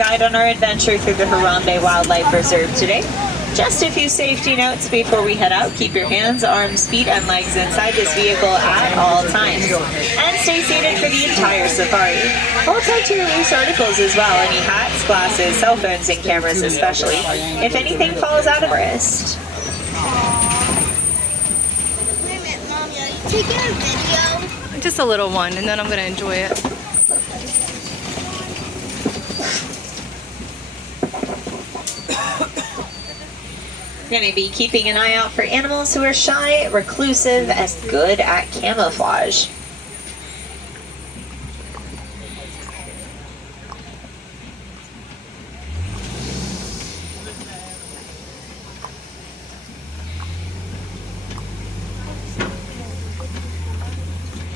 guide on our adventure through the Harambe Wildlife Reserve today. Just a few safety notes before we head out. Keep your hands, arms, feet, and legs inside this vehicle at all times. And stay seated for the entire safari. Hold tight to your loose articles as well. Any hats, glasses, cell phones, and cameras especially. If anything falls out of wrist. Wait a minute, Mom, are you taking a video? Just a little one, and then I'm going to enjoy it. Going to be keeping an eye out for animals who are shy, reclusive, and good at camouflage.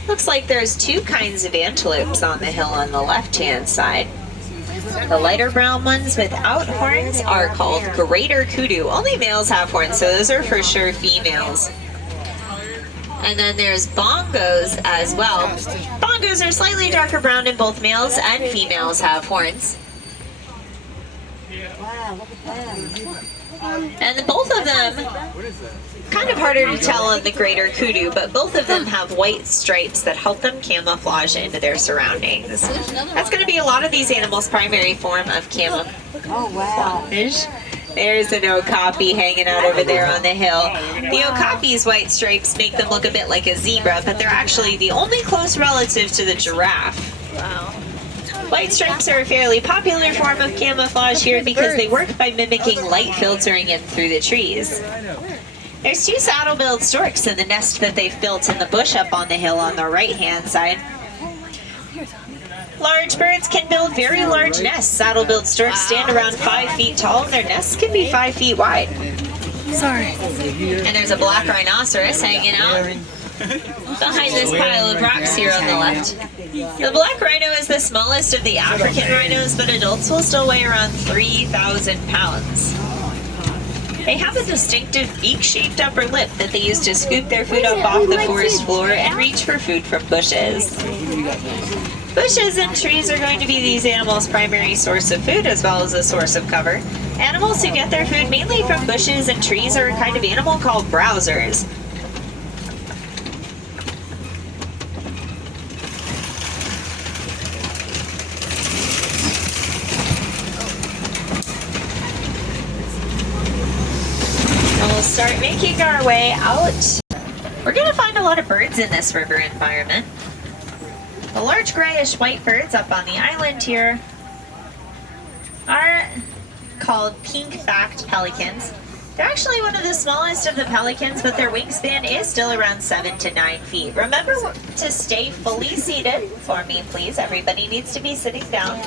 Looks like there's two kinds of antelopes on the hill on the left-hand side. The lighter brown ones without horns are called greater kudu. Only males have horns, so those are for sure females. And then there's bongos as well. Bongos are slightly darker brown, and both males and females have horns. And both of them, kind of harder to tell on the greater kudu, but both of them have white stripes that help them camouflage into their surroundings. That's going to be a lot of these animals' primary form of camouflage. Oh, wow. There's an okapi hanging out over there on the hill. The okapi's white stripes make them look a bit like a zebra, but they're actually the only close relative to the giraffe. Wow. White stripes are a fairly popular form of camouflage here because they work by mimicking light filtering in through the trees. There's two saddle-billed storks in the nest that they've built in the bush up on the hill on the right-hand side. Large birds can build very large nests. Saddle-billed storks stand around 5 feet tall, and their nests can be 5 feet wide. Sorry. And there's a black rhinoceros hanging out behind this pile of rocks here on the left. The black rhino is the smallest of the African rhinos, but adults will still weigh around 3,000 pounds. They have a distinctive beak-shaped upper lip that they use to scoop their food up off the forest floor and reach for food from bushes. Bushes and trees are going to be these animals' primary source of food as well as a source of cover. Animals who get their food mainly from bushes and trees are a kind of animal called browsers. Start making our way out. We're going to find a lot of birds in this river environment. The large grayish white birds up on the island here are called pink-backed pelicans. They're actually one of the smallest of the pelicans, but their wingspan is still around 7 to 9 feet. Remember to stay fully seated for me, please. Everybody needs to be sitting down.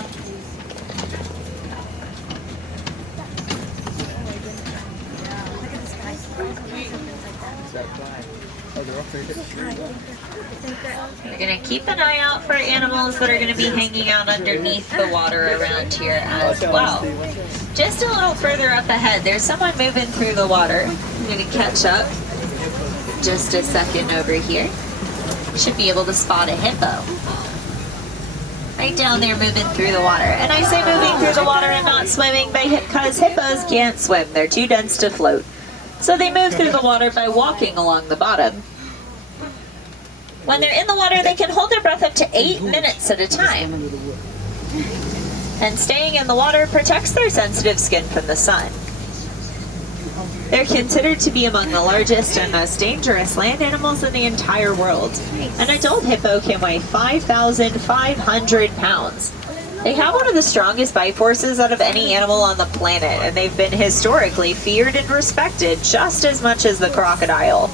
We're going to keep an eye out for animals that are going to be hanging out underneath the water around here as well. Just a little further up ahead, there's someone moving through the water. I'm going to catch up just a second over here. Should be able to spot a hippo. Right down there moving through the water. And I say moving through the water and not swimming because hippos can't swim. They're too dense to float. So they move through the water by walking along the bottom. When they're in the water, they can hold their breath up to 8 minutes at a time. And staying in the water protects their sensitive skin from the sun. They're considered to be among the largest and most dangerous land animals in the entire world. An adult hippo can weigh 5,500 pounds. They have one of the strongest bite forces out of any animal on the planet, and they've been historically feared and respected just as much as the crocodile.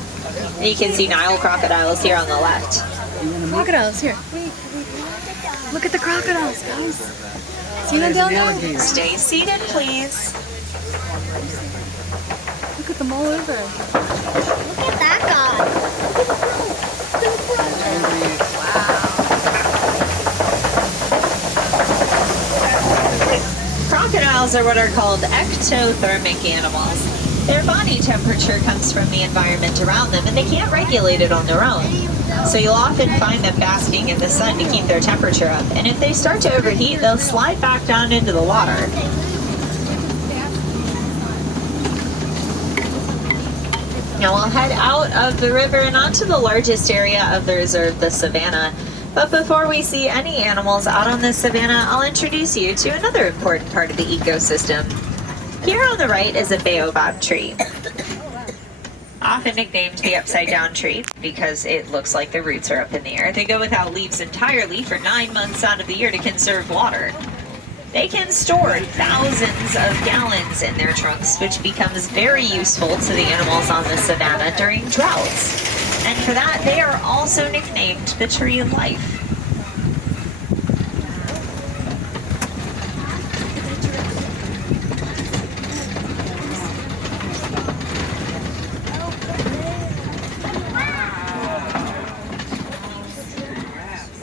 And you can see Nile crocodiles here on the left. Crocodiles, here. Look at the crocodiles, guys. See them down there? Stay seated, please. Look at them all over. Look at that guy. Crocodiles are what are called ectothermic animals. Their body temperature comes from the environment around them, and they can't regulate it on their own. So you'll often find them basking in the sun to keep their temperature up. And if they start to overheat, they'll slide back down into the water. Now we'll head out of the river and onto the largest area of the reserve, the savanna. But before we see any animals out on the savanna, I'll introduce you to another important part of the ecosystem. Here on the right is a baobab tree, often nicknamed the upside down tree because it looks like the roots are up in the air. They go without leaves entirely for 9 months out of the year to conserve water. They can store thousands of gallons in their trunks, which becomes very useful to the animals on the savanna during droughts. And for that, they are also nicknamed the tree of life.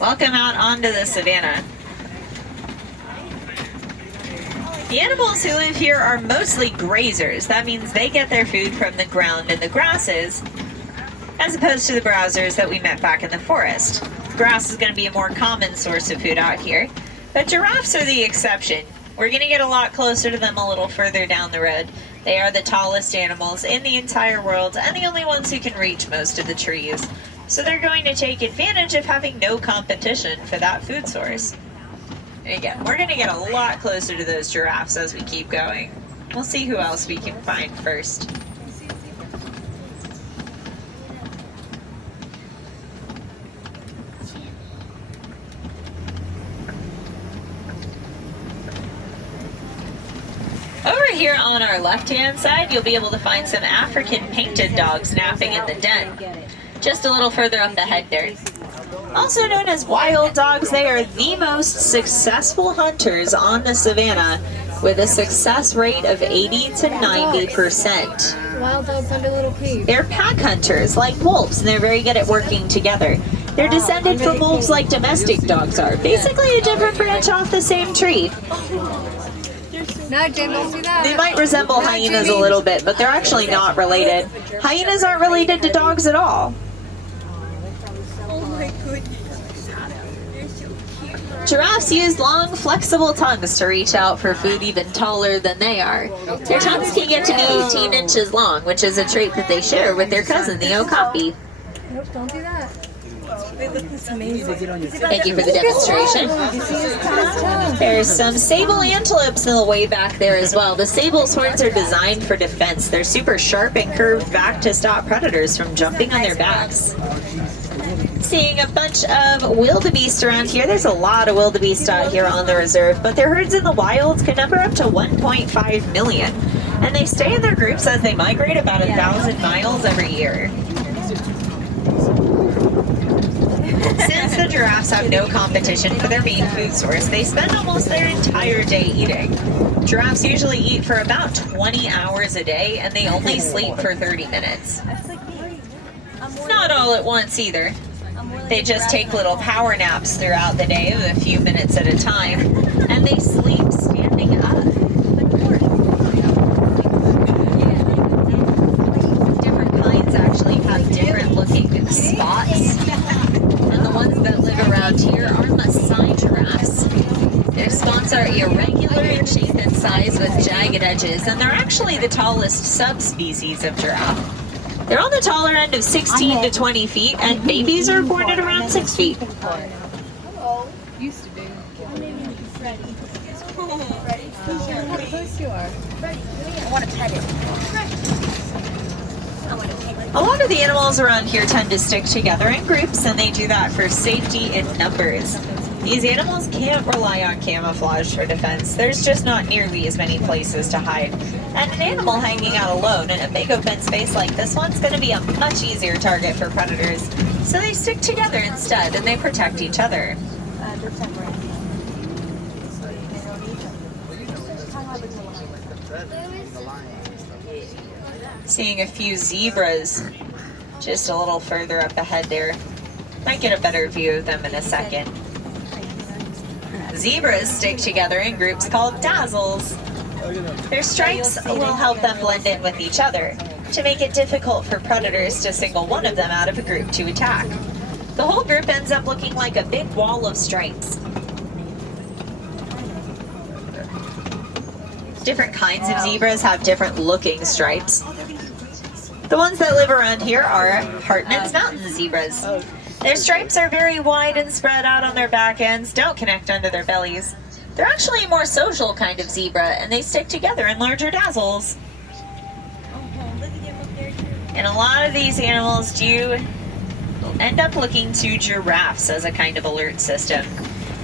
Welcome out onto the savanna. The animals who live here are mostly grazers. That means they get their food from the ground and the grasses, as opposed to the browsers that we met back in the forest. Grass is going to be a more common source of food out here, but giraffes are the exception. We're going to get a lot closer to them a little further down the road. They are the tallest animals in the entire world and the only ones who can reach most of the trees. So they're going to take advantage of having no competition for that food source. And again, we're going to get a lot closer to those giraffes as we keep going. We'll see who else we can find first. Over here on our left-hand side, you'll be able to find some African painted dogs napping in the den. Just a little further up the head there. Also known as wild dogs, they are the most successful hunters on the savanna with a success rate of 80 to 90%. Wild dogs under little caves. They're pack hunters like wolves, and they're very good at working together. They're descended from wolves like domestic dogs are, basically a different branch off the same tree. No, Jen, don't do that. They might resemble hyenas a little bit, but they're actually not related. Hyenas aren't related to dogs at all. Giraffes use long, flexible tongues to reach out for food even taller than they are. Their tongues can get to be 18 inches long, which is a trait that they share with their cousin, the okapi. Nope, don't do that. It's amazing. Thank you for the demonstration. There's some sable antelopes in the way back there as well. The sable's horns are designed for defense. They're super sharp and curved back to stop predators from jumping on their backs. Seeing a bunch of wildebeest around here. There's a lot of wildebeest out here on the reserve, but their herds in the wild can number up to 1.5 million. And they stay in their groups as they migrate about 1,000 miles every year. Since the giraffes have no competition for their main food source, they spend almost their entire day eating. Giraffes usually eat for about 20 hours a day, and they only sleep for 30 minutes. Not all at once either. They just take little power naps throughout the day of a few minutes at a time, and they sleep standing up. Different kinds actually have different looking spots, and the ones that live around here are Maasai giraffes. Their spots are irregular in shape and size with jagged edges, and they're actually the tallest subspecies of giraffe. They're on the taller end of 16 to 20 feet, and babies are born at around 6 feet. Used to be. How close you are. I want to pet it. A lot of the animals around here tend to stick together in groups, and they do that for safety in numbers. These animals can't rely on camouflage for defense. There's just not nearly as many places to hide. And an animal hanging out alone in a big open space like this one's going to be a much easier target for predators. So they stick together instead, and they protect each other. Seeing a few zebras just a little further up ahead there. Might get a better view of them in a second. Zebras stick together in groups called dazzles. Their stripes will help them blend in with each other to make it difficult for predators to single one of them out of a group to attack. The whole group ends up looking like a big wall of stripes. Different kinds of zebras have different looking stripes. The ones that live around here are Hartman's Mountain zebras. Their stripes are very wide and spread out on their back ends, don't connect under their bellies. They're actually a more social kind of zebra, and they stick together in larger dazzles. And a lot of these animals do end up looking to giraffes as a kind of alert system.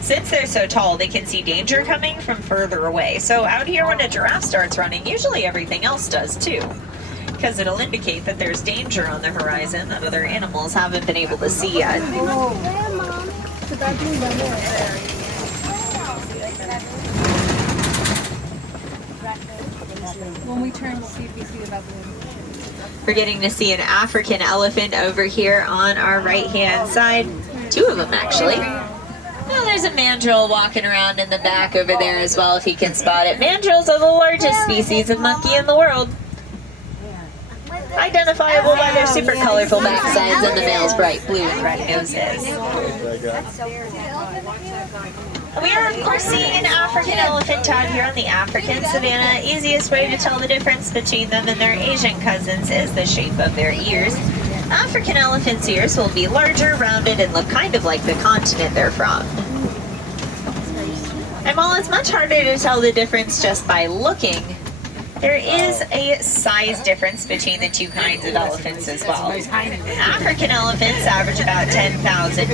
Since they're so tall, they can see danger coming from further away. So out here when a giraffe starts running, usually everything else does too, because it'll indicate that there's danger on the horizon that other animals haven't been able to see yet. When we turn, we'll see if we see the baboon. We're getting to see an African elephant over here on our right-hand side. Two of them, actually. Oh, there's a mandrill walking around in the back over there as well, if you can spot it. Mandrills are the largest species of monkey in the world. Identifiable by their super colorful backsides and the male's bright blue and red noses. We are, of course, seeing an African elephant out here on the African savanna. Easiest way to tell the difference between them and their Asian cousins is the shape of their ears. African elephants' ears will be larger, rounded, and look kind of like the continent they're from. And while it's much harder to tell the difference just by looking, there is a size difference between the two kinds of elephants as well. African elephants average about 10,000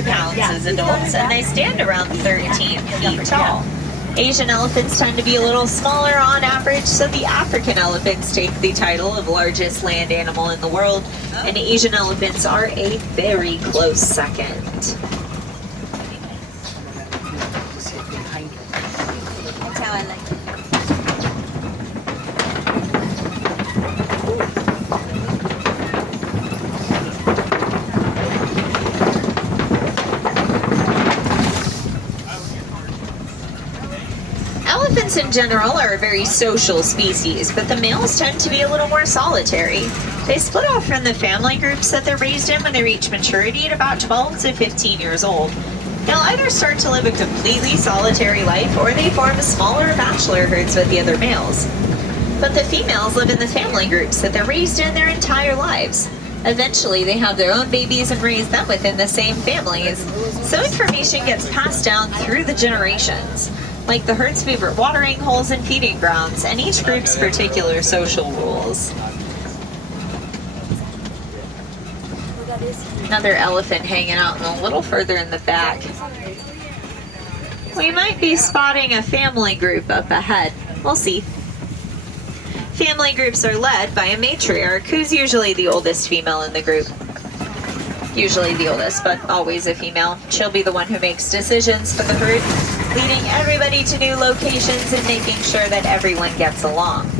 pounds as adults, and they stand around 13 feet tall. Asian elephants tend to be a little smaller on average, so the African elephants take the title of largest land animal in the world, and Asian elephants are a very close second. That's how I like it. Elephants in general are a very social species, but the males tend to be a little more solitary. They split off from the family groups that they're raised in when they reach maturity at about 12 to 15 years old. They'll either start to live a completely solitary life, or they form smaller bachelor herds with the other males. But the females live in the family groups that they're raised in their entire lives. Eventually, they have their own babies and raise them within the same families, so information gets passed down through the generations, like the herd's favorite watering holes and feeding grounds, and each group's particular social rules. Another elephant hanging out a little further in the back. We might be spotting a family group up ahead. We'll see. Family groups are led by a matriarch who's usually the oldest female in the group. Usually the oldest, but always a female. She'll be the one who makes decisions for the herd, leading everybody to new locations and making sure that everyone gets along.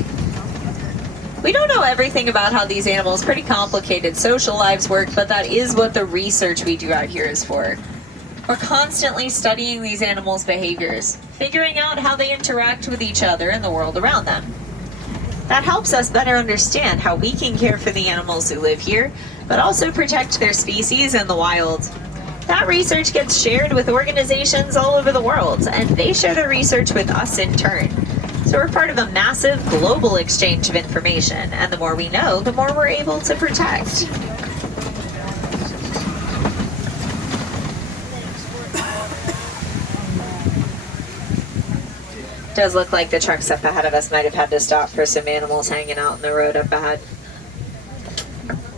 We don't know everything about how these animals' pretty complicated social lives work, but that is what the research we do out here is for. We're constantly studying these animals' behaviors, figuring out how they interact with each other and the world around them. That helps us better understand how we can care for the animals who live here, but also protect their species in the wild. That research gets shared with organizations all over the world, and they share their research with us in turn. So we're part of a massive global exchange of information, and the more we know, the more we're able to protect. Does look like the trucks up ahead of us might have had to stop for some animals hanging out in the road up ahead.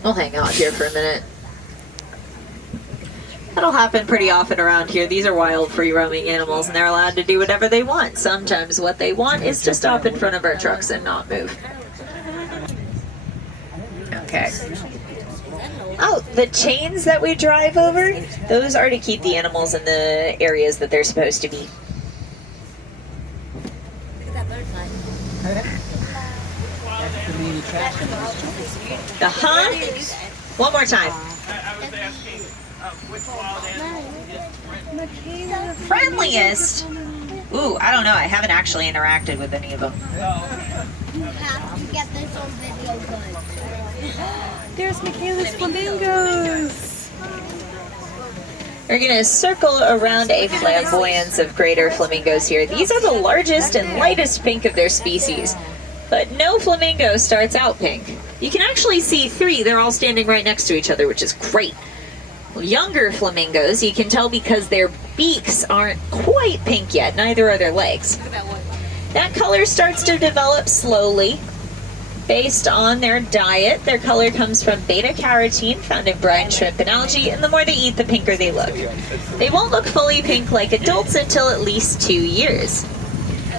We'll hang out here for a minute. That'll happen pretty often around here. These are wild, free-roaming animals, and they're allowed to do whatever they want. Sometimes what they want is to stop in front of our trucks and not move. Okay. Oh, the chains that we drive over, those are to keep the animals in the areas that they're supposed to be. The huh? One more time. Friendliest? Ooh, I don't know. I haven't actually interacted with any of them. You have to get this on video good. There's Michaela's flamingos. We're going to circle around a flamboyance of greater flamingos here. These are the largest and lightest pink of their species, but no flamingo starts out pink. You can actually see three. They're all standing right next to each other, which is great. Younger flamingos, you can tell because their beaks aren't quite pink yet, neither are their legs. That color starts to develop slowly based on their diet. Their color comes from beta-carotene found in brine, shrimp, and algae, and the more they eat, the pinker they look. They won't look fully pink like adults until at least 2 years.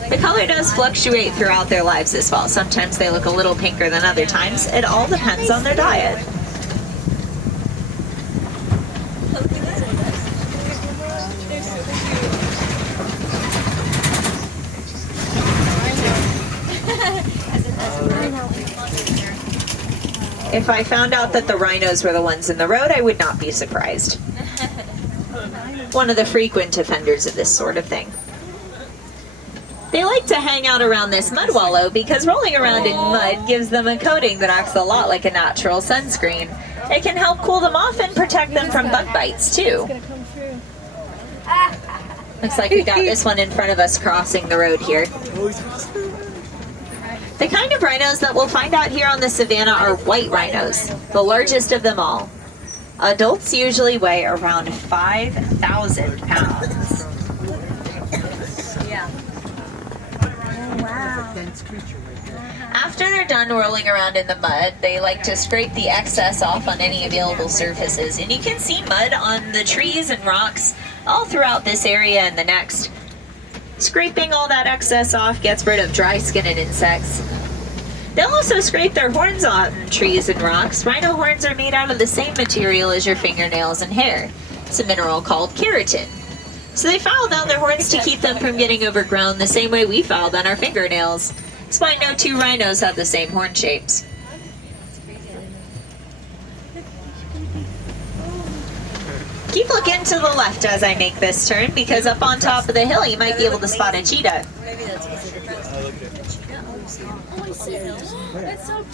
The color does fluctuate throughout their lives as well. Sometimes they look a little pinker than other times. It all depends on their diet. If I found out that the rhinos were the ones in the road, I would not be surprised. One of the frequent offenders of this sort of thing. They like to hang out around this mud wallow because rolling around in mud gives them a coating that acts a lot like a natural sunscreen. It can help cool them off and protect them from bug bites too. Looks like we got this one in front of us crossing the road here. The kind of rhinos that we'll find out here on the savannah are white rhinos, the largest of them all. Adults usually weigh around 5,000 pounds. Yeah. Oh, wow. After they're done rolling around in the mud, they like to scrape the excess off on any available surfaces. And you can see mud on the trees and rocks all throughout this area and the next. Scraping all that excess off gets rid of dry skin and insects. They'll also scrape their horns on trees and rocks. Rhino horns are made out of the same material as your fingernails and hair. It's a mineral called keratin. So they file down their horns to keep them from getting overgrown the same way we file down our fingernails. That's why no two rhinos have the same horn shapes. Keep looking to the left as I make this turn, because up on top of the hill you might be able to spot a cheetah.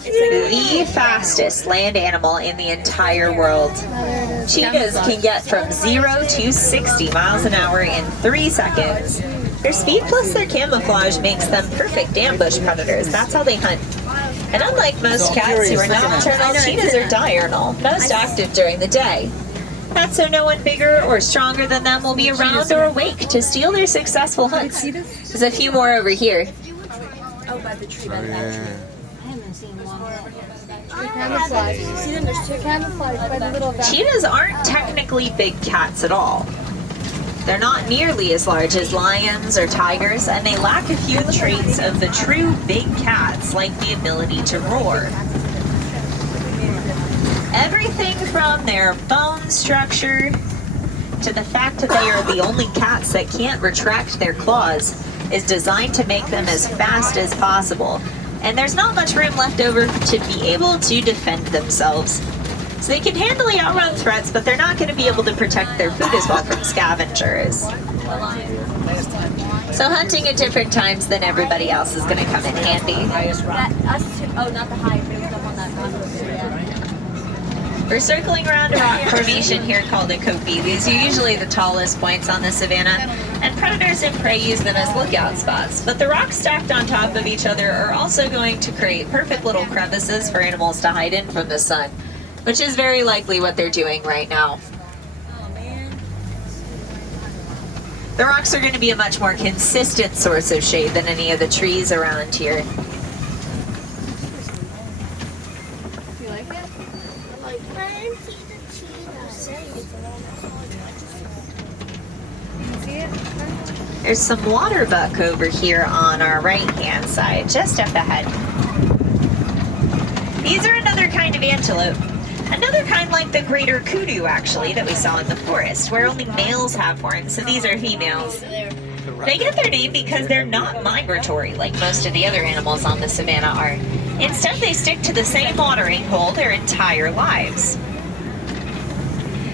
The fastest land animal in the entire world. Cheetahs can get from 0 to 60 miles an hour in 3 seconds. Their speed plus their camouflage makes them perfect ambush predators. That's how they hunt. And unlike most cats who are nocturnal, cheetahs are diurnal, most active during the day. That's so no one bigger or stronger than them will be around or awake to steal their successful hunts. There's a few more over here. Oh, by the tree, by the tree. I haven't seen one. Camouflage. You see them? There's two camouflage by the little Cheetahs aren't technically big cats at all. They're not nearly as large as lions or tigers, and they lack a few traits of the true big cats, like the ability to roar. Everything from their bone structure to the fact that they are the only cats that can't retract their claws is designed to make them as fast as possible. And there's not much room left over to be able to defend themselves. So they can handily outrun threats, but they're not going to be able to protect their food as well from scavengers. So hunting at different times than everybody else is going to come in handy. Oh, not the highest, it was the one that got over there. We're circling around a rock formation here called a kopje. These are usually the tallest points on the savannah, and predators and prey use them as lookout spots. But the rocks stacked on top of each other are also going to create perfect little crevices for animals to hide in from the sun, which is very likely what they're doing right now. The rocks are going to be a much more consistent source of shade than any of the trees around here. There's some water buck over here on our right-hand side, just up ahead. These are another kind of antelope. Another kind like the greater kudu, actually, that we saw in the forest, where only males have horns, so these are females. They get their name because they're not migratory like most of the other animals on the savannah are. Instead, they stick to the same watering hole their entire lives.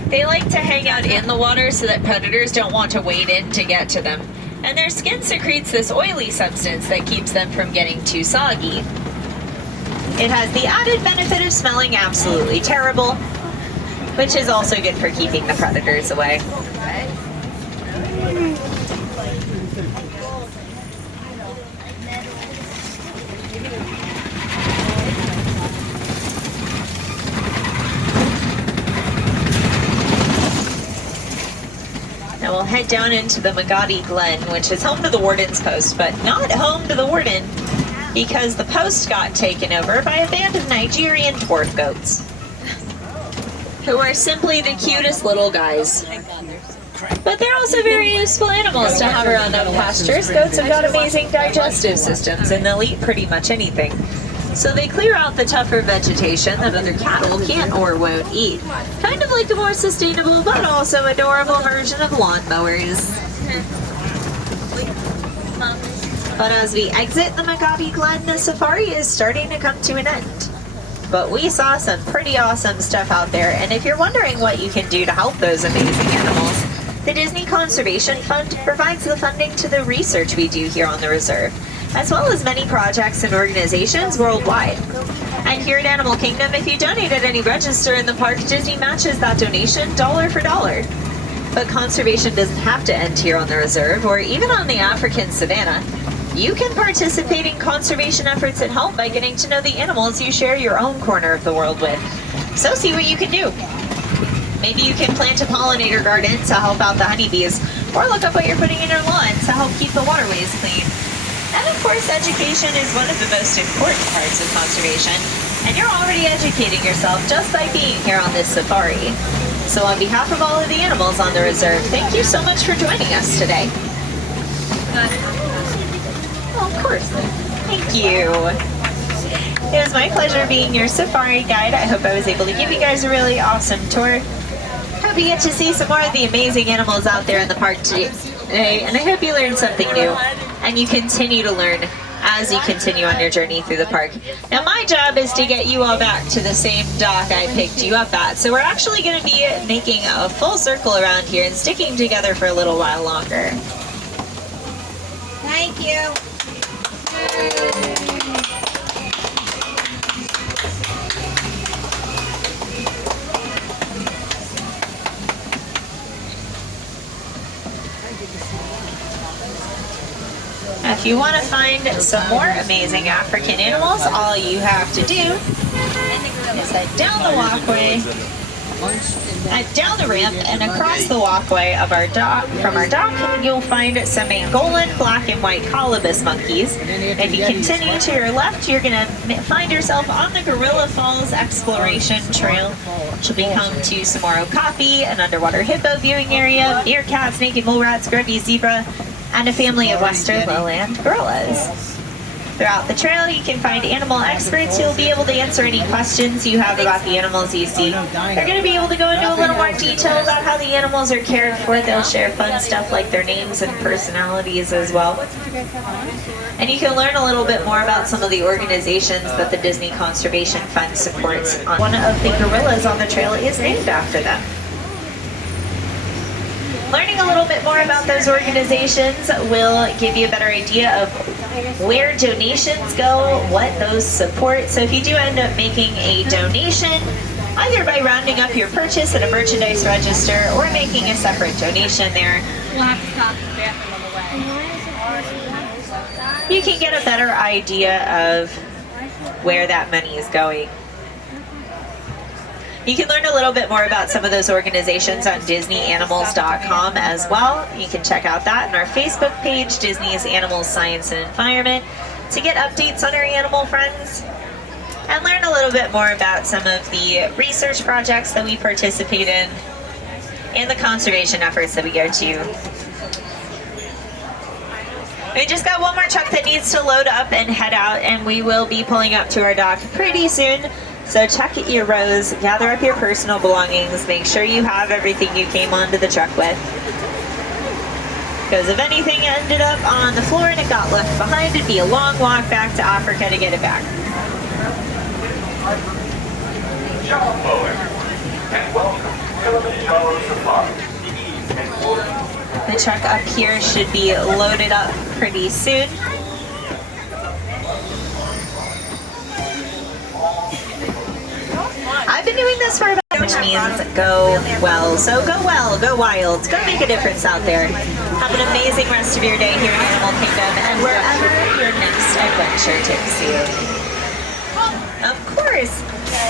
They like to hang out in the water so that predators don't want to wade in to get to them. And their skin secretes this oily substance that keeps them from getting too soggy. It has the added benefit of smelling absolutely terrible, which is also good for keeping the predators away. Now we'll head down into the Magadi Glen, which is home to the warden's post, but not home to the warden because the post got taken over by a band of Nigerian dwarf goats, who are simply the cutest little guys. But they're also very useful animals to have around on pastures. Goats have got amazing digestive systems and they'll eat pretty much anything. So they clear out the tougher vegetation that other cattle can't or won't eat. Kind of like a more sustainable but also adorable version of lawnmowers. But as we exit the Magadi Glen, the safari is starting to come to an end. But we saw some pretty awesome stuff out there, and if you're wondering what you can do to help those amazing animals, the Disney Conservation Fund provides the funding to the research we do here on the reserve, as well as many projects and organizations worldwide. And here at Animal Kingdom, if you donate at any register in the park, Disney matches that donation dollar for dollar. But conservation doesn't have to end here on the reserve or even on the African savanna. You can participate in conservation efforts and help by getting to know the animals you share your own corner of the world with. So see what you can do. Maybe you can plant a pollinator garden to help out the honeybees, or look up what you're putting in your lawn to help keep the waterways clean. And of course, education is one of the most important parts of conservation, and you're already educating yourself just by being here on this safari. So on behalf of all of the animals on the reserve, thank you so much for joining us today. Oh, of course. Thank you. It was my pleasure being your safari guide. I hope I was able to give you guys a really awesome tour. Hope you get to see some more of the amazing animals out there in the park today, and I hope you learned something new, and you continue to learn as you continue on your journey through the park. Now my job is to get you all back to the same dock I picked you up at, so we're actually going to be making a full circle around here and sticking together for a little while longer. Thank you. If you want to find some more amazing African animals, all you have to do is head down the walkway, down the ramp, and across the walkway of our dock. From our dock, you'll find some Angolan black and white colobus monkeys. If you continue to your left, you're going to find yourself on the Gorilla Falls Exploration Trail, which will become to some more okapi, an underwater hippo viewing area, meerkats, naked mole rats, grubby zebra, and a family of western lowland gorillas. Throughout the trail, you can find animal experts who will be able to answer any questions you have about the animals you see. They're going to be able to go into a little more detail about how the animals are cared for. They'll share fun stuff like their names and personalities as well. And you can learn a little bit more about some of the organizations that the Disney Conservation Fund supports. One of the gorillas on the trail is named after them. Learning a little bit more about those organizations will give you a better idea of where donations go, what those support. So if you do end up making a donation, either by rounding up your purchase at a merchandise register or making a separate donation there, you can get a better idea of where that money is going. You can learn a little bit more about some of those organizations on DisneyAnimals.com as well. You can check out that on our Facebook page, Disney's Animals, Science, and Environment, to get updates on our animal friends and learn a little bit more about some of the research projects that we participate in and the conservation efforts that we go to. We just got one more truck that needs to load up and head out, and we will be pulling up to our dock pretty soon. So check your rows, gather up your personal belongings, make sure you have everything you came onto the truck with. Because if anything ended up on the floor and it got left behind, it'd be a long walk back to Africa to get it back. The truck up here should be loaded up pretty soon. I've been doing this for about, which means go well. So go well, go wild, go make a difference out there. Have an amazing rest of your day here in Animal Kingdom and wherever your next My friend sure tips you. Of course.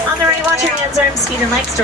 On the right, watch your hands, arms, feet, and legs.